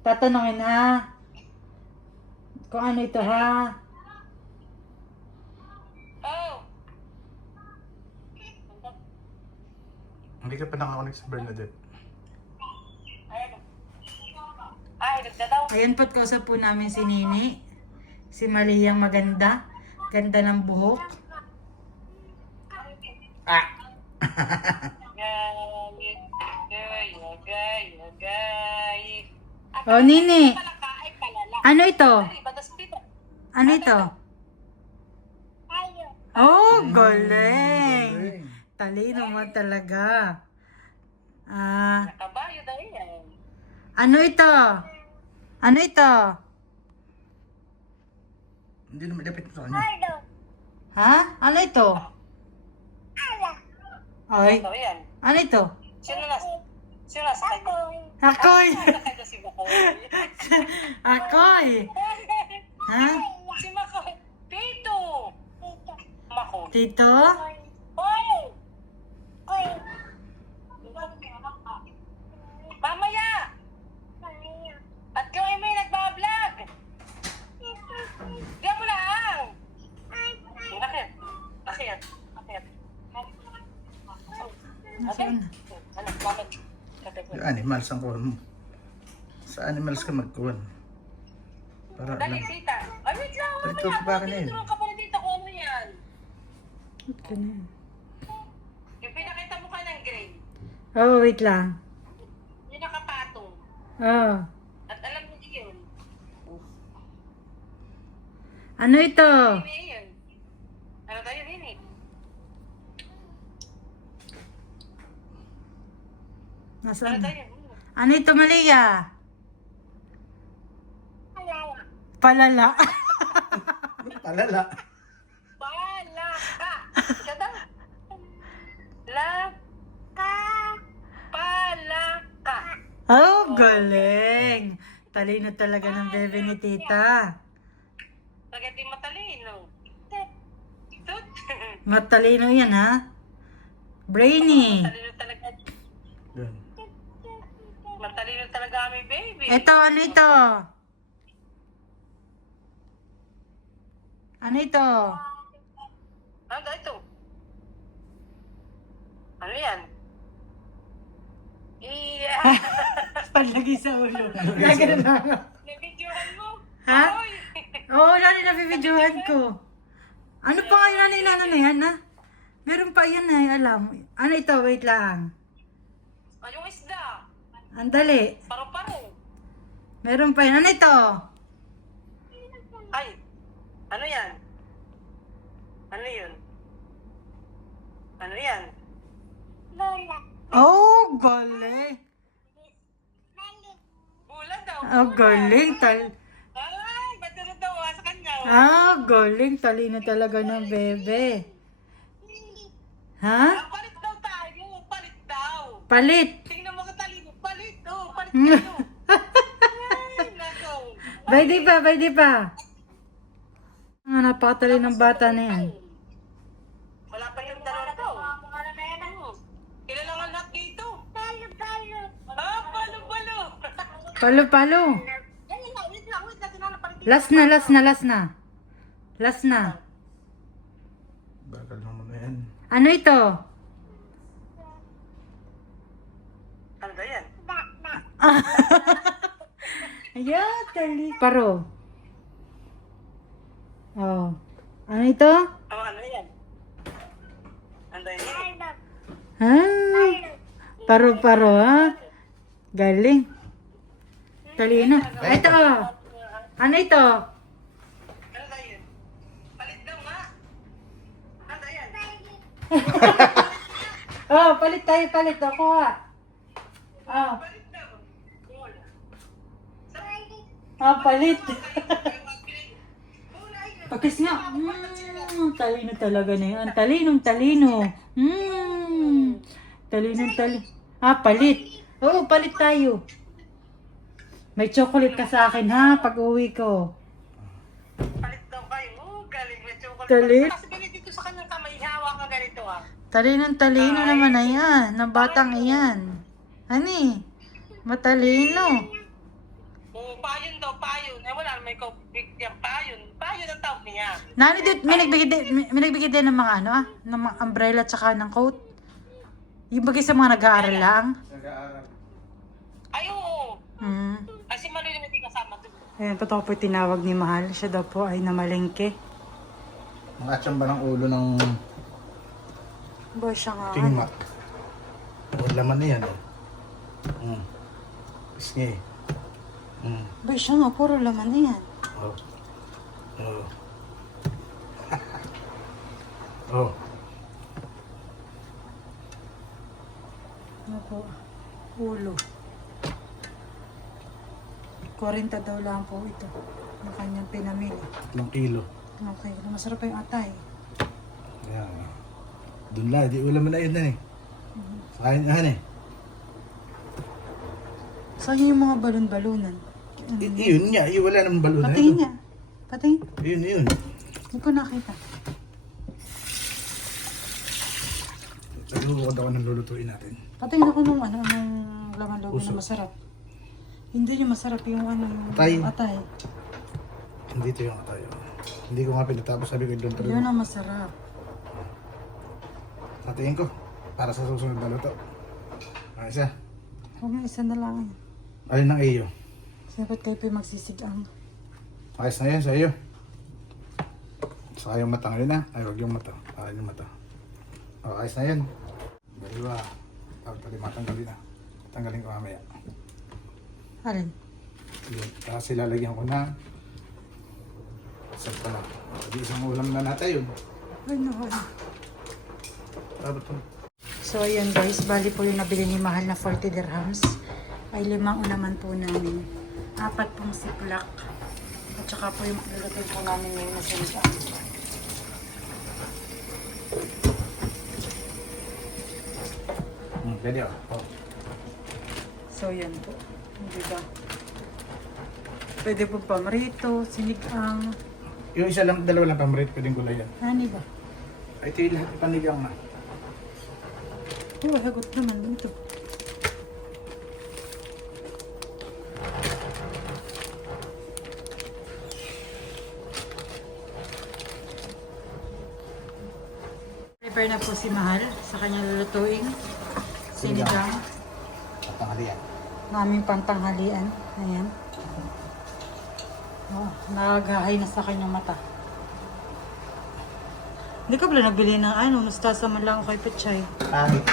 Tatanungin ha. Kung ano ito ha. Oh. Hindi ka pa nakakunik sa Bernadette. Ay, nagdadaw. Ayan po't kausap po namin si Nini. Si Maliyang maganda. Ganda ng buhok. Ah! Gay. Oh, Nini. Ay, palala. Ano ito? Ay, batas dito. Ano ito? Oh, galing. Talino mo talaga. Ah, Nakabayo daw yan. ano ito? Ano ito? Hindi naman lapit mo sa kanya. Ha? Ano ito? Ay, Daw yan. ano ito? Sino nasa kanya? Ako'y. Nakakita si Makoy. Ako'y. Ha? Si Makoy. Tito. Makoy. Tito? Hoy! Mamaya! At kung may nagbablog! Diyan mo lang! Bakit? Bakit? Bakit? Nasaan? Ano? Bakit? Yung animals ang kuhan mo. Sa animals ka magkuhan. Para Dali, alam. tita. Ay, wait lang. Ito, baka na yun. Tinutulong ka pa ni tita kung ano yan. Ganun. Yung pinakita mo ka ng gray. Oh, wait lang. Yung nakapatong. Oh. At alam mo yun. Ano ito? Hindi yun. Ano tayo yun eh? Ano Nasaan? tayo? Ano ito, Malia? Palala. Palala. Palaka. Ika daw. Palaka. Oh, galing. Talino talaga ng bebe ni tita. Spaghetti matalino. Tut. Matalino yan, ha? Brainy. Matalino talaga. Yan. Matalino talaga kami, baby. Ito, ano ito? Ano ito? Ano ito? Ano yan? Iya. Palagi sa ulo. Ganun lang. Nabidyohan mo? Ha? Oy. Oo, lalo na bibidyohan ko. Ano pa nga yun, ano na yan, ha? Meron pa yan, alam. Ano ito? Wait lang. Ay, yung isda. Andali. Paro-paro. Meron pa yan. Ano ito? Ay. Ano yan? Ano yun? Ano yan? Oh, galing. Bulan daw. Oh, galing. Ay, ba't na daw sa kanya? Galing. Talino talaga ng bebe. Ha? Palit daw tayo. Palit daw. Palit. Tingnan mo ka talino. Palit. Oh, palit tayo. Ay, nako. Pwede pa. Napakatali ng bata na yan. Wala pa yung dalawa daw. Kilala nga lahat dito. Ah, palo-palo. Palo-palo. Yan, wait lang. Tinanapalit dito. Last na. Bagal naman na yan. Ano ito? Ano ba yan? Ayan, tali. Paro. Oh. Ano ito? Oh, ano yan? Ano yan? Ha? Paro-paro, ha? Galing. Talino. Ito. Ano ito? Ano ba yun? Palit daw nga. Ano yan? Oh, palit. Ako, ha? Oh. Palit daw. Wala. Palit. Kulay. Pagkis nga. Talino talaga na yan. Talino. Talino. Palit. Oo, palit tayo. May chocolate ka sa akin, ha? Pag uwi ko. Palit daw kayo. Oh, galing may chocolate. Galit. Kasi ganito dito sa kanyang kamay. Hawa ka ganito ah. Talino naman na yan. Ng batang iyan. Hani? Matalino. payon. Eh, wala may big yung payon. Payon ang tawag niya. Nani dit, may nagbigay din ng mga ano ng mga umbrella tsaka ng coat. Yung bagay sa mga nag-aaral lang. Nag-aaral. Ay, oo. Hmm. Kasi Maloy naman yung kasama doon. Ayan, totoo po yung tinawag ni Mahal. Siya daw po ay namalengke. Mga tsamba ng ulo ng Boy, siya nga. tingmat. Ang laman na yan. Pisngi. Boy, siya nga. Puro laman na yan. Oh. Oh. Oh. Ano po? Ulo. 40 daw lang po ito. Yung kanyang pinamili. 3 kilo. Okay, masarap pa yung atay. Ayan. Doon lang, di ulam na yun na eh. Sayang nga eh. Saan yung mga balon-balunan? Yun nga, yun wala namang balon na Patingin ito. niya. Patingin. Yun. Hindi ko nakita. Nalulukod ako ng lulutuin natin. Patingin ako nung ano, nung laman-loob Puso. na masarap. Hindi yung masarap yung ano, yung Atay. atay. Hindi ito yung atayo. Hindi ko nga pinatapos, sabi ko doon Yun ang masarap. sa tingin ko, para sa susunod na luto. Ang isa. Huwag yung isa na lang. Ayun ang iyo. Dapat kayo pa yung magsisigang. Ayos na yan sa iyo. Saka yung mata ngayon na. Ay, wag yung mata. Yung mata. O, ayos na yan. Daliwa. Tali matanggalin na. Tanggalin ko mamaya. Alin? Yun. Tapos ilalagyan ko na saan pala. Di isang ulam na natin yun. Ay, naku. Dapat po. So, ayan guys. Bali po yung nabili ni Mahal na 40 dirhams. Ay 5 unaman po namin. 4 pong siplak. At saka po yung lulutin po namin ngayon na sinigang. Pwede oh. Oh. So, yan po. Diba? Pwede po pamarito, sinigang. Yung isa lang, dalawa lang pamarit, pwedeng gulay yan. Ano ba? Ay, ito yung lahat panigang na. Oh, hagot naman ito. Prepare na po si Mahal sa kanyang lulutuing sinigang. At tanghalian. Naming pantanghalian. Ayan. Oh, nagahay na sa kanyang mata. Hindi ka pala nagbili ng ano, mustasa man lang ako kay Pechay. Pangit.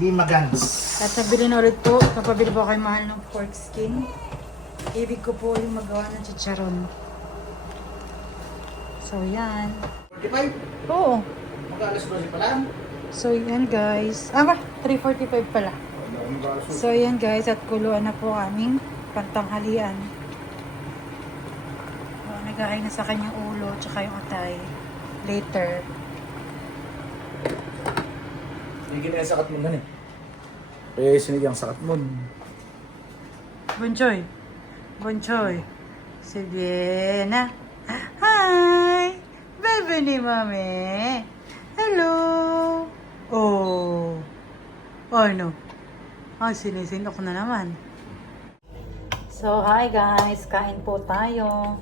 Di magans. At nabili na ulit po, napabili po kay Mahal ng pork skin. Ibig ko po yung magawa ng chicharon. So, yan. 45? Oo. Mag-alas 12 pa lang. So, yan guys. Ah, ba? 3:45 pala. So, yan guys. At kuluan na po aming pantanghalian. Oh, nagahay na sa kanyang ulo, tsaka yung atay. Later. Hindi na yung sakat mo nun eh. Eh, sinigang sakat mo. Bonchoy. Bonchoy. Si Vienna. Hi! Baby ni Mami. Hello! Oh. Ano? Ah, sinisinok na naman. So, hi guys. Kain po tayo.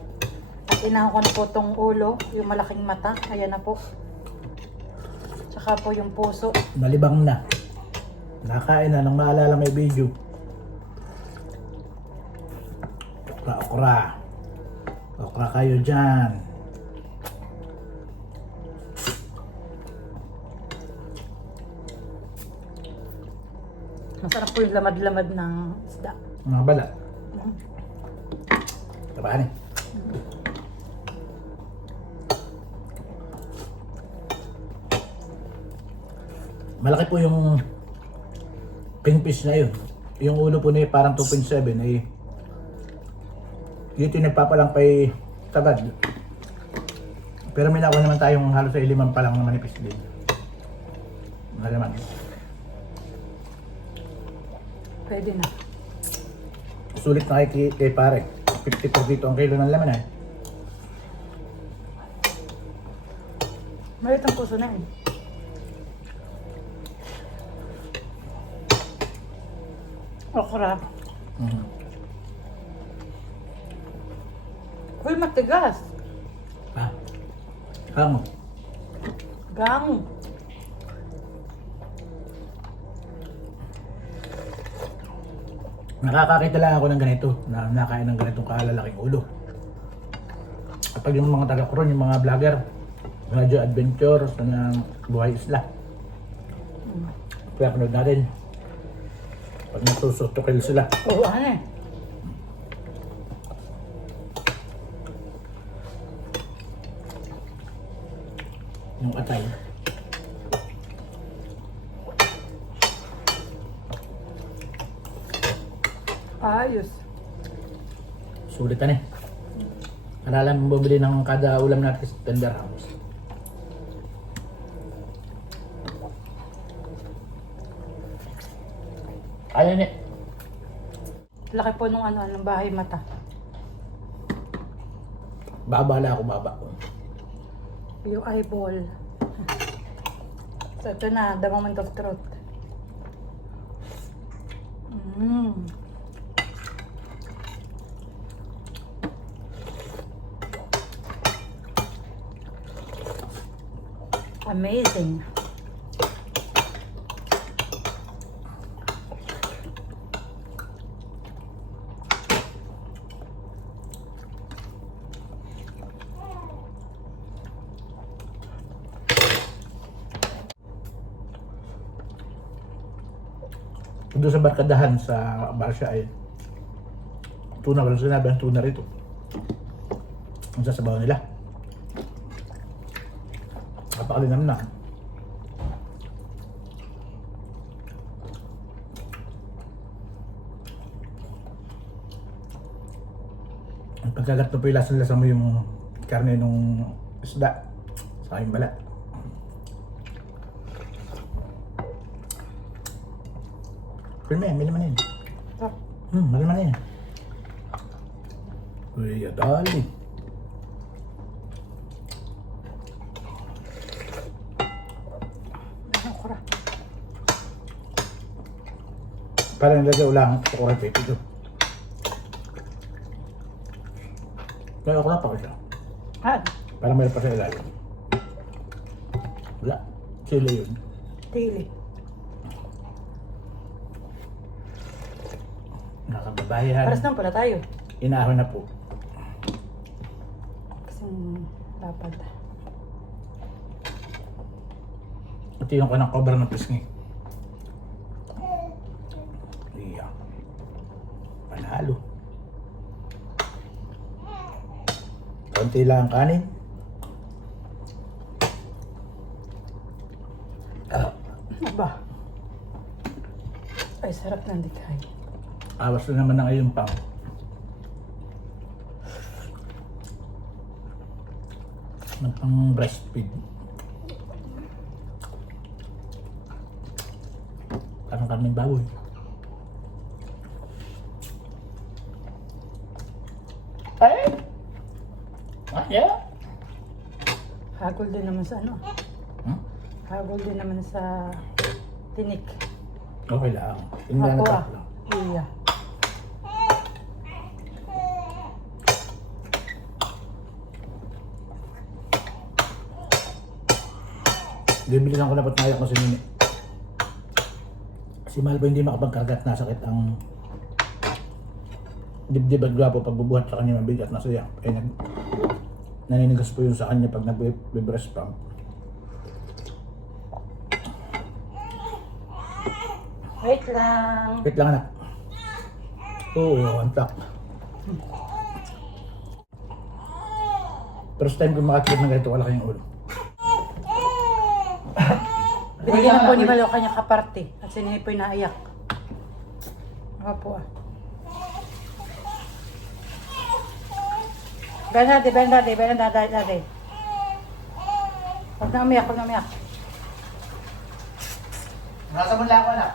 At inahan ko na po tong ulo. Yung malaking mata. Ayan na po. Tsaka po yung puso. Malibang na. Nakain na nang maalala may video. Okra. Okra kayo dyan. Masarap po yung lamad-lamad ng isda. Mga bala. Tabahan eh. Malaki po yung kingfish na yun. Yung ulo po na parang 2.7 ay yun yung nagpapalang kay Tagad. Pero may nakuha naman tayong halos sa iliman pa lang na manipis din. Mga naman. Pwede na. Sulit na kay pare. 54 dito ang kilo ng laman eh. Malit ang puso na eh. Okra. Uy, matigas. Ha? Hango. Gang. Nakakakita lang ako ng ganito, na nakain ng ganitong kalalaking ulo. Kapag yung mga taga-kuron, yung mga vlogger, medyo adventure sa buhay isla. Kaya panood natin. Pag natusutukil sila. Oo, ano eh. Yung atay. Ayos. Sulitan eh. Alala mo bumili ng kada ulam natin sa tender house. Ayun eh. Laki po nung ano, ng bahay mata. Babala ako, baba. Yung eyeball. So, ito na, the moment of truth. Amazing. Doon sa barkadahan sa Barsya ay tuna, walang sinabi ang tuna rito. Ang sasabaw nila. Napakalinam na. Ang pagkagat na po yung lasa mo yung karne ng isda sa aking balat. Pero may naman yun. Sarap. May naman yun. Uy, adali. Ano okra? Parang nilagay ulang sa okra pepe ito. May okra pa ko siya. Ah, Parang mayroon pa sa ilalim. Wala. Sila yun. tili. Nakababayan. Paras naman pala tayo. Inahon na po. Kasi dapat. Ito yung kanang cobra ng pisngi. Iya. Panalo. Konti lang ang kanin. Aba. Ay, sarap ng dikhay. Awas na naman ng iyong pang. Ng pang breastfeed. Parang kaming baboy. Ay! Yeah. Hagol din naman sa ano. Hmm? Hagol din naman sa tinik. Okay lang. Tingnan na Ako tatlo. Iya. Bibilisan ko na ba't nayak ko si Nini. Si Malvo hindi makapagkargat, nasakit ang dibdib at gwapo pagbubuhat sa kanya mabigat na siya. Naninigas po yun sa kanya pag nag-breast pump. Wait lang. Wait lang anak. Oo, antak. First time ko makakilip ng ganito, wala kayong ulo. Binigyan po ni Malo kanya kaparte. At si Nini po'y naiyak. Opo ah. Bernardi. Huwag na umiyak, Nasa mula ako anak.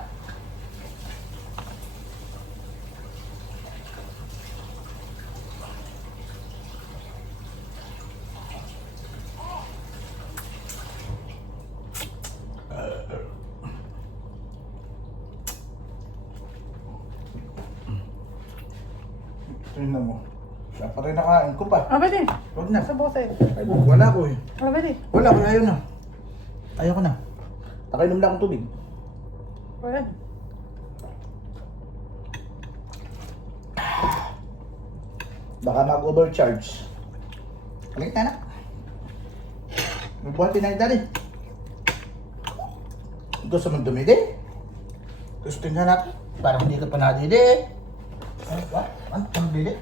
Tingnan mo. Siya pa rin nakain ko pa. Ah, pwede. Huwag na. Sa bukas eh. Ay, wala ko eh. Ah, pwede. Wala ko, ayaw na. Ayaw ko na. Nakainom lang akong tubig. Pwede. Baka mag-overcharge. Halika na. Magbuhati na dali. Gusto mong dumidi? Gusto tingnan natin. Parang hindi ka pa nadidi. Ano ba? Ano? Ano didi?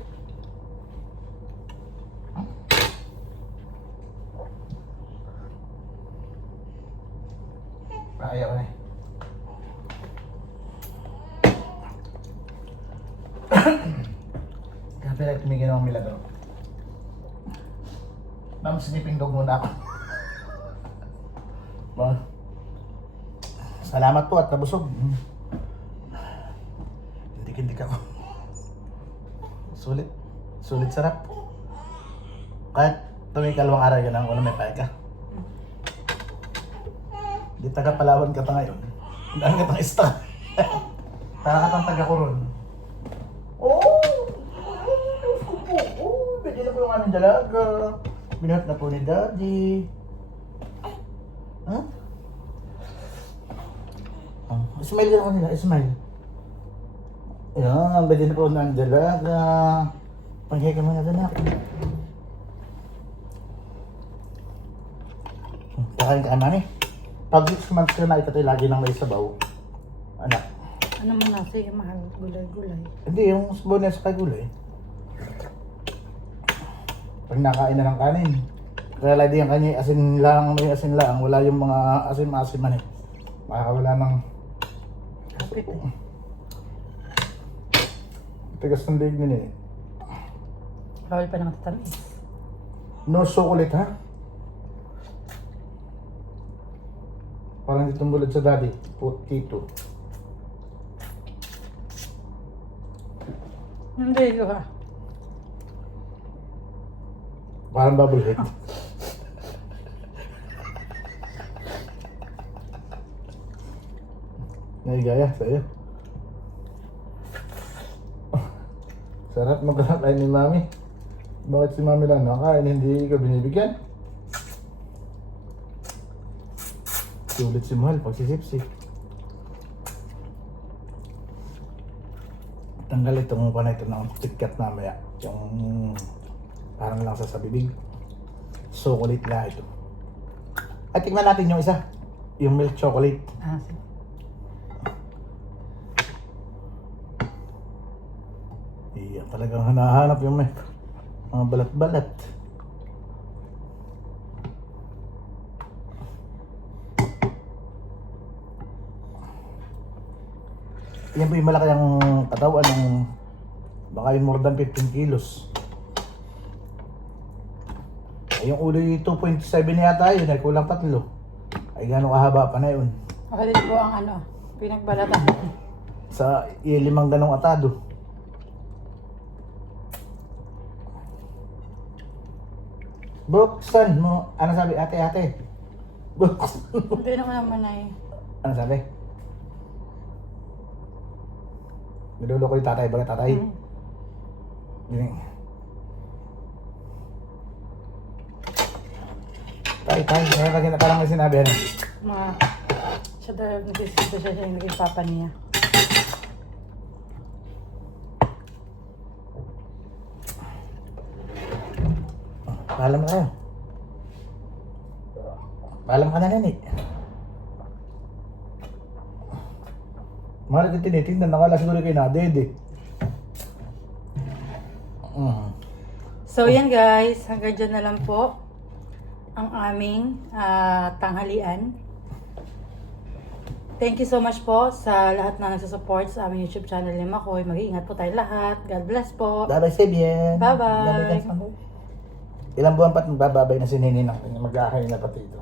Ayaw na eh. Kaya pala tumigil akong milagro. Ma'am, sleeping dog muna ako. Ba? Salamat po at nabusog. Hindik-hindik ako. Sulit. Sulit sarap. Kahit tumikalawang araw yun ang ulam may paika. Di taga Palawan ka pa ngayon. Dahil ka pang stock. Para ka pang taga Coron. Oh! Pwede na po yung aming dalaga. Binuhat na po ni Daddy. Huh? Oh, smile ka na kanila. Smile. Yan, pwede na po ng aming dalaga. Panghiya ka mga danak. Kakain ka mami. Pag 6 months ka na, ito lagi nang may sabaw. Anak. Ano mo na? Sige, mahal. Gulay-gulay. Hindi, yung sabaw na sa kagulay. Pag nakain na ng kanin. Kaya lagi yung kanya asin lang, may asin lang. Wala yung mga asin-asin man eh. Makakawala ng... Kapit eh. Tigas ng leg nila eh. Bawal pa naman tatamis. No chocolate ha? Parang di tumulad sa daddy. Potato. Hindi ko ha. Parang bubblehead. Naigaya sa'yo. Sarap magkakain ni Mami. Bakit si Mami lang nakain, hindi ka binibigyan? Sulit si Mahal pag sisipsip. Tanggal itong mukha na ito ng KitKat mamaya. Yung parang lang sa bibig. Chocolate lang ito. At tingnan natin yung isa. Yung milk chocolate. Ah, sige. Iya, talagang hanahanap yung may mga balat-balat. Yan po yung malaki ang katawan ng baka yung more than 15 kilos. Ay, yung ulo yung 2.7 yata yun, ay kulang 3. Ay gano'ng kahaba pa na yun. Makalit po ang ano, pinagbalatan. Sa 5 ganong atado. Buksan mo. Ano sabi ate? Buksan mo. Hindi naman ay. Ano sabi? Nilulo ko yung tatay. Bakit tatay? Giling. Tay. Meron na parang may sinabi. Ano? Mga, siya daw, nagsisito siya yung naging papa niya. Paalam na kayo. Paalam ka na nini. Mahal ka tinitingnan. Nakala siguro kayo nadede. So yan guys, hanggang dyan na lang po ang aming tanghalian. Thank you so much po sa lahat na nagsusupport sa aming YouTube channel ni Makoy. Mag-iingat po tayo lahat. God bless po. Bye-bye, Sebien. Bye-bye. Ilang buwan pa magbababay na si Nini ng mag-aakay na pati ito.